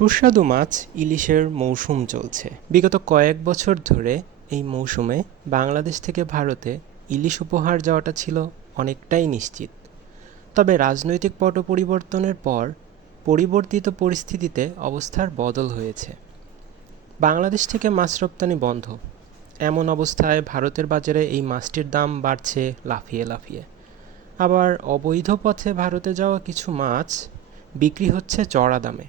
সুস্বাদু মাছ ইলিশের মৌসুম চলছে। বিগত কয়েক বছর ধরে এই মৌসুমে বাংলাদেশ থেকে ভারতে ইলিশ উপহার যাওয়াটা ছিল অনেকটাই নিশ্চিত। তবে রাজনৈতিক পট পরিবর্তনের পর পরিবর্তিত পরিস্থিতিতে অবস্থার বদল হয়েছে। বাংলাদেশ থেকে মাছ রপ্তানি বন্ধ। এমন অবস্থায় ভারতের বাজারে এই মাছটির দাম বাড়ছে লাফিয়ে লাফিয়ে। আবার অবৈধ পথে ভারতে যাওয়া কিছু মাছ বিক্রি হচ্ছে চড়া দামে।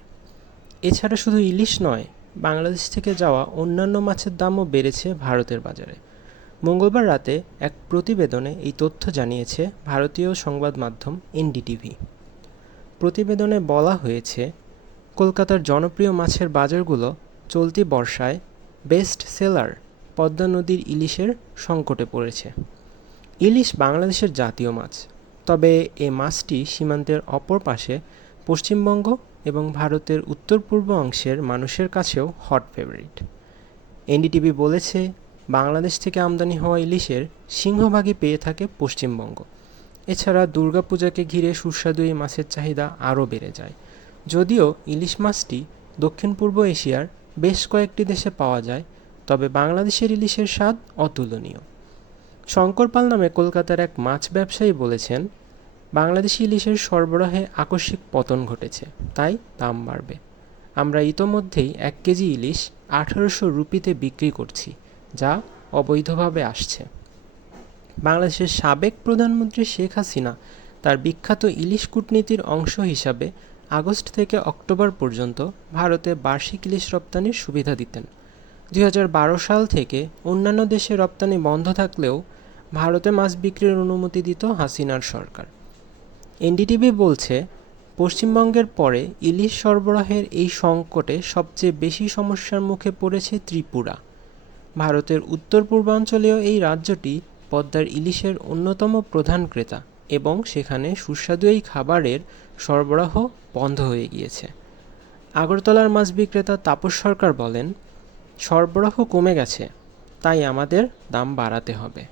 এছাড়া শুধু ইলিশ নয়, বাংলাদেশ থেকে যাওয়া অন্যান্য মাছের দামও বেড়েছে ভারতের বাজারে। মঙ্গলবার রাতে এক প্রতিবেদনে এই তথ্য জানিয়েছে ভারতীয় সংবাদ মাধ্যম এনডিটিভি। প্রতিবেদনে বলা হয়েছে, কলকাতার জনপ্রিয় মাছের বাজারগুলো চলতি বর্ষায় বেস্ট সেলার পদ্মা নদীর ইলিশের সংকটে পড়েছে। ইলিশ বাংলাদেশের জাতীয় মাছ, তবে এ মাছটি সীমান্তের অপর পাশে পশ্চিমবঙ্গ এবং ভারতের উত্তর পূর্ব অংশের মানুষের কাছেও হট ফেভারিট। এনডিটিভি বলেছে, বাংলাদেশ থেকে আমদানি হওয়া ইলিশের সিংহভাগই পেয়ে থাকে পশ্চিমবঙ্গ। এছাড়া দুর্গাপূজাকে ঘিরে সুস্বাদু এই মাছের চাহিদা আরও বেড়ে যায়। যদিও ইলিশ মাছটি দক্ষিণ পূর্ব এশিয়ার বেশ কয়েকটি দেশে পাওয়া যায়, তবে বাংলাদেশের ইলিশের স্বাদ অতুলনীয়। শঙ্কর পাল নামে কলকাতার এক মাছ ব্যবসায়ী বলেছেন, বাংলাদেশি ইলিশের সরবরাহে আকস্মিক পতন ঘটেছে, তাই দাম বাড়বে। আমরা ইতোমধ্যেই 1 কেজি ইলিশ 1800 রুপিতে বিক্রি করছি, যা অবৈধভাবে আসছে। বাংলাদেশের সাবেক প্রধানমন্ত্রী শেখ হাসিনা তার বিখ্যাত ইলিশ কূটনীতির অংশ হিসাবে আগস্ট থেকে অক্টোবর পর্যন্ত ভারতে বার্ষিক ইলিশ রপ্তানির সুবিধা দিতেন। 2012 সাল থেকে অন্যান্য দেশে রপ্তানি বন্ধ থাকলেও ভারতে মাছ বিক্রির অনুমতি দিত হাসিনার সরকার। এনডিটিভি বলছে, পশ্চিমবঙ্গের পরে ইলিশ সরবরাহের এই সংকটে সবচেয়ে বেশি সমস্যার মুখে পড়েছে ত্রিপুরা। ভারতের উত্তর পূর্বাঞ্চলীয় এই রাজ্যটি পদ্মার ইলিশের অন্যতম প্রধান ক্রেতা এবং সেখানে সুস্বাদু এই খাবারের সরবরাহ বন্ধ হয়ে গিয়েছে। আগরতলার মাছ বিক্রেতা তাপস সরকার বলেন, সরবরাহ কমে গেছে, তাই আমাদের দাম বাড়াতে হবে।